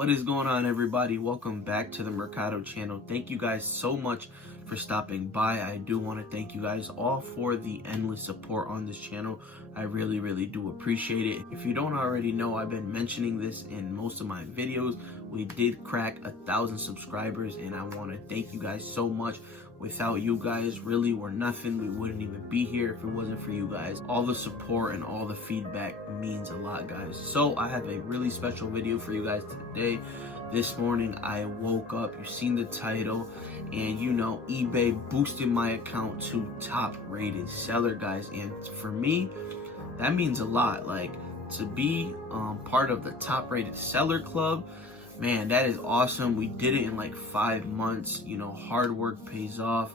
What is going on, everybody? Welcome back to the Mercado channel. Thank you guys so much for stopping by. I do want to thank you guys all for the endless support on this channel. I really do appreciate it. If you don't already know, I've been mentioning this in most of my videos. We did crack 1,000 subscribers, and I want to thank you guys so much. Without you guys, really, we're nothing. We wouldn't even be here if it wasn't for you guys. All the support and all the feedback means a lot, guys. So I have a really special video for you guys today. This morning I woke up, you've seen the title, and you know, eBay boosted my account to top rated seller, guys. And for me, that means a lot. Like, to be part of the top rated seller club, man, that is awesome. We did it in like 5 months. You know, hard work pays off.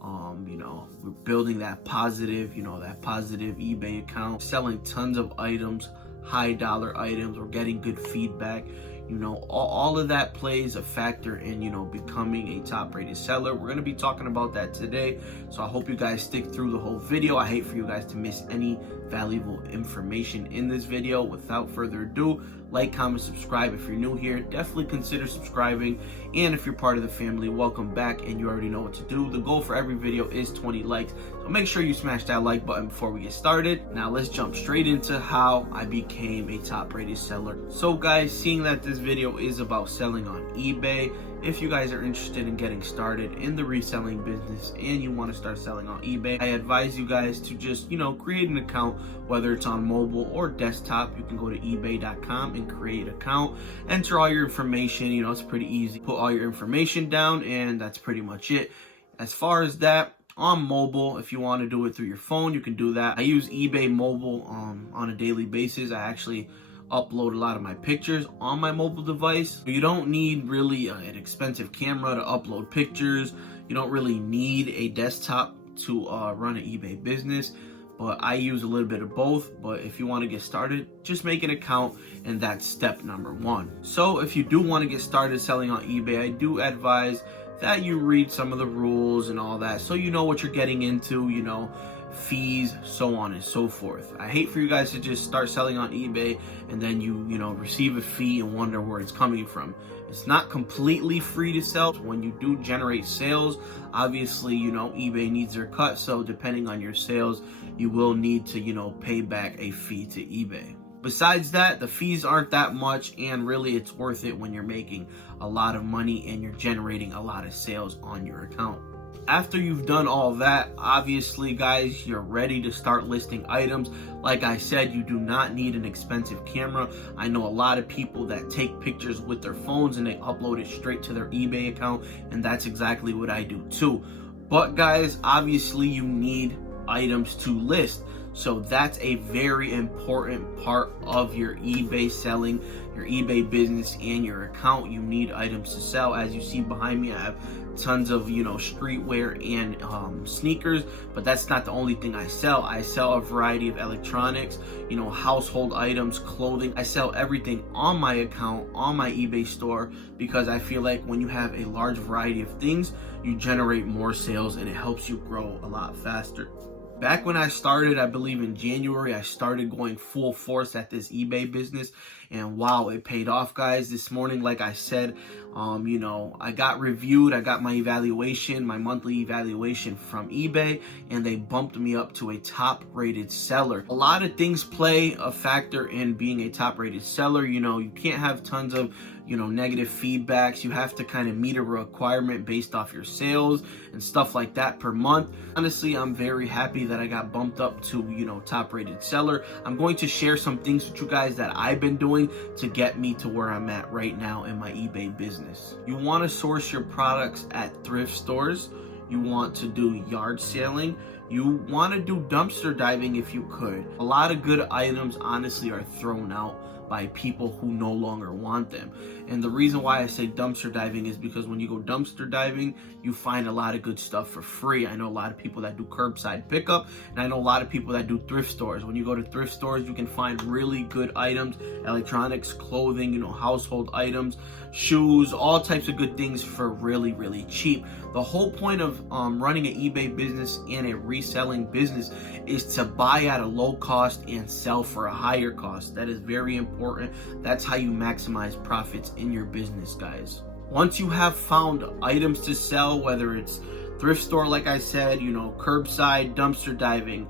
You know, we're building that positive eBay account, selling tons of items, high dollar items. We're getting good feedback. You know, all of that plays a factor in, you know, becoming a top rated seller. We're going to be talking about that today. So I hope you guys stick through the whole video. I hate for you guys to miss any valuable information in this video. Without further ado, like, comment, subscribe. If you're new here, definitely consider subscribing. And if you're part of the family, welcome back, and you already know what to do. The goal for every video is 20 likes. So make sure you smash that like button before we get started. Now let's jump straight into how I became a top rated seller. So guys, seeing that this video is about selling on eBay, if you guys are interested in getting started in the reselling business and you want to start selling on eBay, I advise you guys to just, you know, create an account, whether it's on mobile or desktop. You can go to ebay.com and create an account, enter all your information. You know, it's pretty easy. Put all your information down, and that's pretty much it. As far as that, on mobile, if you want to do it through your phone, you can do that. I use eBay mobile on a daily basis. I actually upload a lot of my pictures on my mobile device. You don't need really an expensive camera to upload pictures. You don't really need a desktop to run an eBay business, but I use a little bit of both. But if you want to get started, just make an account, and that's step number one. So if you do want to get started selling on eBay, I do advise that you read some of the rules and all that, so you know what you're getting into, you know, fees, so on and so forth. I hate for you guys to just start selling on eBay and then you know, receive a fee and wonder where it's coming from. It's not completely free to sell. When you do generate sales, obviously, you know, eBay needs their cut. So depending on your sales, you will need to, you know, pay back a fee to eBay. Besides that, the fees aren't that much, and really it's worth it when you're making a lot of money and you're generating a lot of sales on your account. After you've done all that, obviously, guys, you're ready to start listing items. Like I said, you do not need an expensive camera. I know a lot of people that take pictures with their phones and they upload it straight to their eBay account, and that's exactly what I do too. But guys, obviously you need items to list. So that's a very important part of your eBay selling, your eBay business, and your account. You need items to sell. As you see behind me, I have tons of, you know, streetwear and sneakers, but that's not the only thing I sell. I sell a variety of electronics, you know, household items, clothing. I sell everything on my account, on my eBay store, because I feel like when you have a large variety of things, you generate more sales and it helps you grow a lot faster. Back when I started, I believe in January, I started going full force at this eBay business, and wow, it paid off, guys. This morning, like I said, you know, I got reviewed. I got my evaluation, my monthly evaluation from eBay, and they bumped me up to a top rated seller. A lot of things play a factor in being a top rated seller. You know, you can't have tons of, you know, negative feedbacks. You have to kind of meet a requirement based off your sales and stuff like that per month. Honestly, I'm very happy that I got bumped up to, you know, top rated seller. I'm going to share some things with you guys that I've been doing to get me to where I'm at right now in my eBay business. You want to source your products at thrift stores. You want to do yard selling. You want to do dumpster diving if you could. A lot of good items honestly are thrown out by people who no longer want them. And the reason why I say dumpster diving is because when you go dumpster diving, you find a lot of good stuff for free. I know a lot of people that do curbside pickup, and I know a lot of people that do thrift stores. When you go to thrift stores, you can find really good items, electronics, clothing, you know, household items, shoes, all types of good things for really, really cheap. The whole point of running an eBay business and a reselling business is to buy at a low cost and sell for a higher cost. That is very important important. That's how you maximize profits in your business, guys. Once you have found items to sell, whether it's thrift store, like I said, curbside, dumpster diving,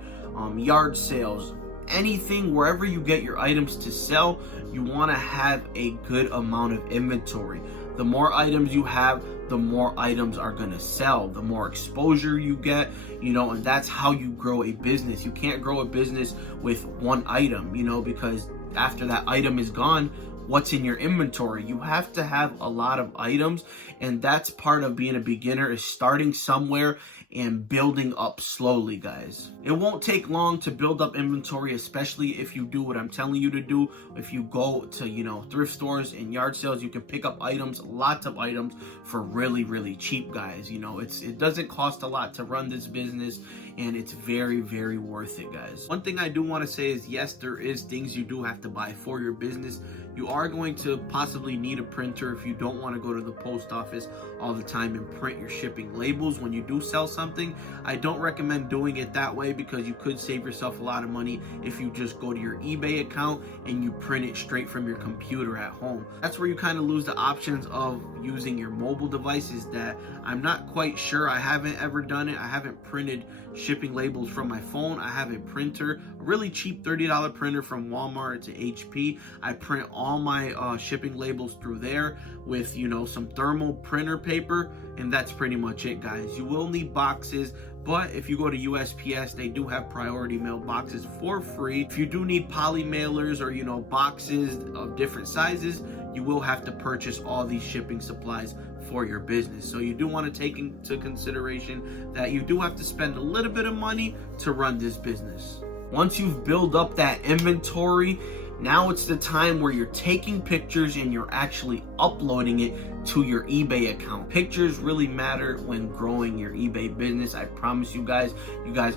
yard sales, anything, wherever you get your items to sell, you want to have a good amount of inventory. The more items you have, the more items are going to sell, the more exposure you get, and that's how you grow a business. You can't grow a business with one item, because after that item is gone, what's in your inventory? You have to have a lot of items, and that's part of being a beginner, is starting somewhere and building up slowly, guys. It won't take long to build up inventory, especially if you do what I'm telling you to do. If you go to, thrift stores and yard sales, you can pick up items, lots of items, for really, really cheap, guys. It doesn't cost a lot to run this business, and it's very, very worth it, guys. One thing I do want to say is, yes, there is things you do have to buy for your business. You are going to possibly need a printer if you don't want to go to the post office all the time and print your shipping labels when you do sell something. I don't recommend doing it that way, because you could save yourself a lot of money if you just go to your eBay account and you print it straight from your computer at home. That's where you kind of lose the options of using your mobile devices that I'm not quite sure. I haven't ever done it. I haven't printed shipping labels from my phone. I have a printer, a really cheap $30 printer from Walmart. It's an HP. I print all my shipping labels through there with some thermal printer paper, and that's pretty much it, guys. You will need boxes, but if you go to USPS, they do have priority mail boxes for free. If you do need poly mailers or boxes of different sizes, you will have to purchase all these shipping supplies for your business. So you do want to take into consideration that you do have to spend a little bit of money to run this business. Once you've built up that inventory, now it's the time where you're taking pictures and you're actually uploading it to your eBay account. Pictures really matter when growing your eBay business. I promise you guys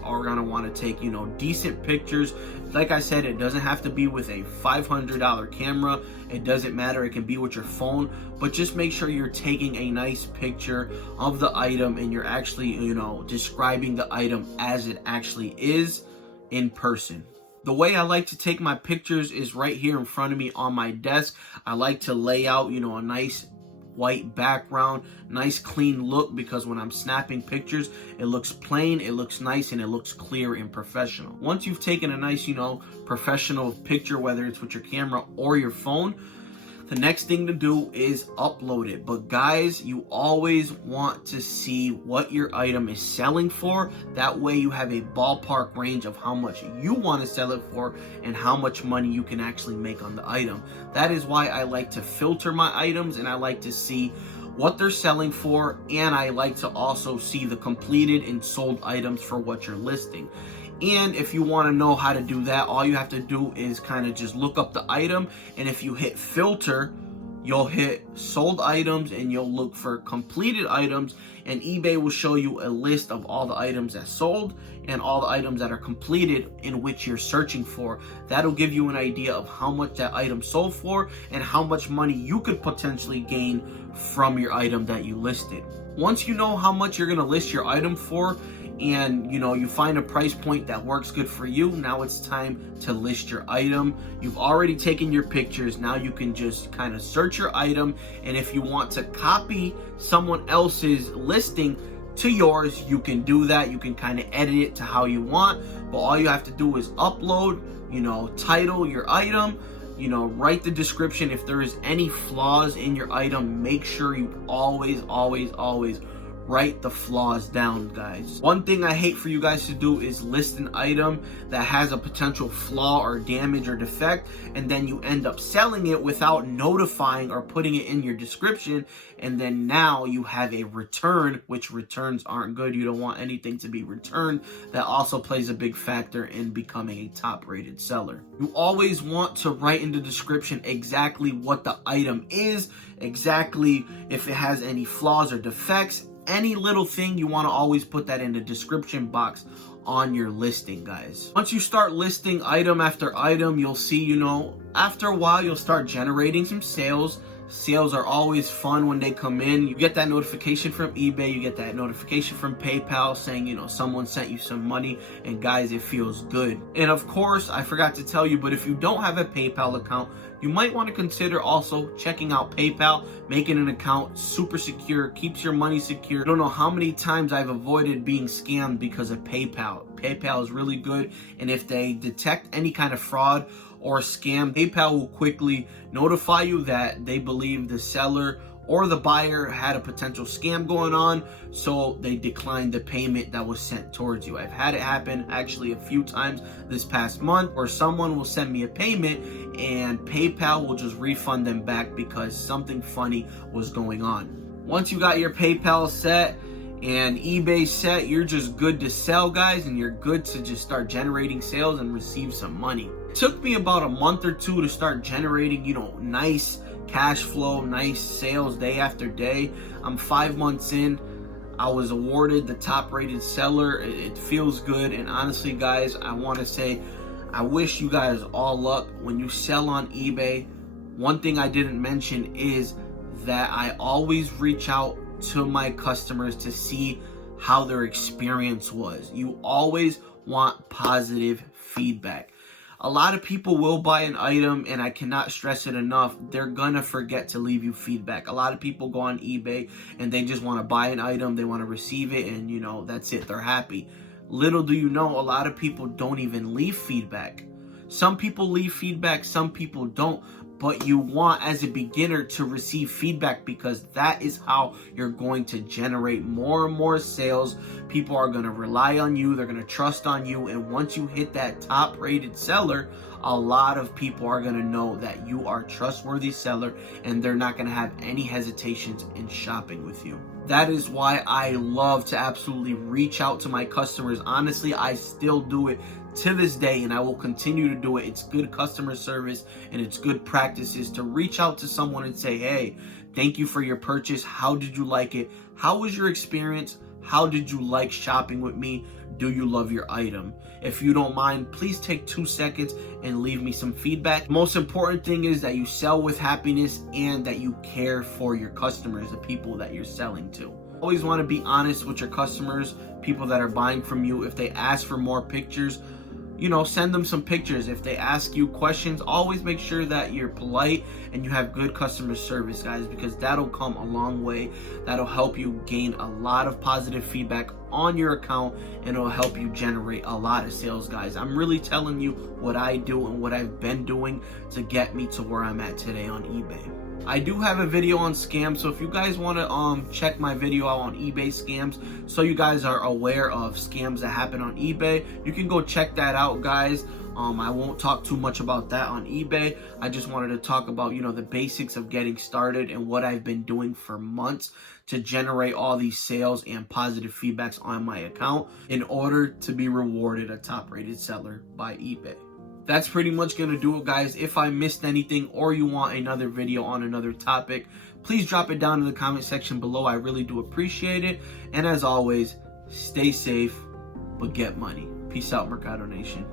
are gonna want to take, decent pictures. Like I said, it doesn't have to be with a $500 camera. It doesn't matter. It can be with your phone, but just make sure you're taking a nice picture of the item and you're actually, describing the item as it actually is in person. The way I like to take my pictures is right here in front of me on my desk. I like to lay out, a nice white background, nice clean look, because when I'm snapping pictures, it looks plain, it looks nice, and it looks clear and professional. Once you've taken a nice, professional picture, whether it's with your camera or your phone, the next thing to do is upload it. But guys, you always want to see what your item is selling for. That way you have a ballpark range of how much you want to sell it for and how much money you can actually make on the item. That is why I like to filter my items, and I like to see what they're selling for, and I like to also see the completed and sold items for what you're listing. And if you want to know how to do that, all you have to do is kind of just look up the item, and if you hit filter, you'll hit sold items and you'll look for completed items, and eBay will show you a list of all the items that sold and all the items that are completed in which you're searching for. That'll give you an idea of how much that item sold for and how much money you could potentially gain from your item that you listed. Once you know how much you're going to list your item for, and you find a price point that works good for you, now it's time to list your item. You've already taken your pictures. Now you can just kind of search your item, and if you want to copy someone else's listing to yours, you can do that. You can kind of edit it to how you want, but all you have to do is upload, title your item, write the description. If there is any flaws in your item, make sure you always write the flaws down, guys. One thing I hate for you guys to do is list an item that has a potential flaw or damage or defect, and then you end up selling it without notifying or putting it in your description, and then now you have a return, which returns aren't good. You don't want anything to be returned. That also plays a big factor in becoming a top rated seller. You always want to write in the description exactly what the item is, exactly if it has any flaws or defects. Any little thing, you want to always put that in the description box on your listing, guys. Once you start listing item after item, you'll see, after a while, you'll start generating some sales. Sales are always fun when they come in. You get that notification from eBay, you get that notification from PayPal saying, you know, someone sent you some money, and guys, it feels good. And of course, I forgot to tell you, but if you don't have a PayPal account, you might want to consider also checking out PayPal, making an account, super secure, keeps your money secure. I don't know how many times I've avoided being scammed because of PayPal. PayPal is really good, and if they detect any kind of fraud or scam, PayPal will quickly notify you that they believe the seller or the buyer had a potential scam going on, so they declined the payment that was sent towards you. I've had it happen actually a few times this past month, where someone will send me a payment and PayPal will just refund them back because something funny was going on. Once you got your PayPal set and eBay set, you're just good to sell, guys, and you're good to just start generating sales and receive some money. It took me about a month or two to start generating, you know, nice cash flow, nice sales day after day. I'm 5 months in. I was awarded the top rated seller. It feels good. And honestly, guys, I want to say I wish you guys all luck when you sell on eBay. One thing I didn't mention is that I always reach out to my customers to see how their experience was. You always want positive feedback. A lot of people will buy an item, and I cannot stress it enough, they're gonna forget to leave you feedback. A lot of people go on eBay and they just want to buy an item, they want to receive it, and you know, that's it, they're happy. Little do you know, a lot of people don't even leave feedback. Some people leave feedback, some people don't. But you want, as a beginner, to receive feedback, because that is how you're going to generate more and more sales. People are going to rely on you. They're going to trust on you. And once you hit that top rated seller, a lot of people are going to know that you are a trustworthy seller, and they're not going to have any hesitations in shopping with you. That is why I love to absolutely reach out to my customers. Honestly, I still do it to this day, and I will continue to do it. It's good customer service, and it's good practices to reach out to someone and say, hey, thank you for your purchase. How did you like it? How was your experience? How did you like shopping with me? Do you love your item? If you don't mind, please take 2 seconds and leave me some feedback. The most important thing is that you sell with happiness and that you care for your customers, the people that you're selling to. Always want to be honest with your customers, people that are buying from you. If they ask for more pictures, you know, send them some pictures. If they ask you questions, always make sure that you're polite and you have good customer service, guys, because that'll come a long way. That'll help you gain a lot of positive feedback on your account, and it'll help you generate a lot of sales, guys. I'm really telling you what I do and what I've been doing to get me to where I'm at today on eBay. I do have a video on scams, so if you guys want to check my video out on eBay scams, so you guys are aware of scams that happen on eBay, you can go check that out, guys. I won't talk too much about that on eBay. I just wanted to talk about, you know, the basics of getting started and what I've been doing for months to generate all these sales and positive feedbacks on my account in order to be rewarded a top rated seller by eBay. That's pretty much going to do it, guys. If I missed anything or you want another video on another topic, please drop it down in the comment section below. I really do appreciate it. And as always, stay safe, but get money. Peace out, Mercado Nation.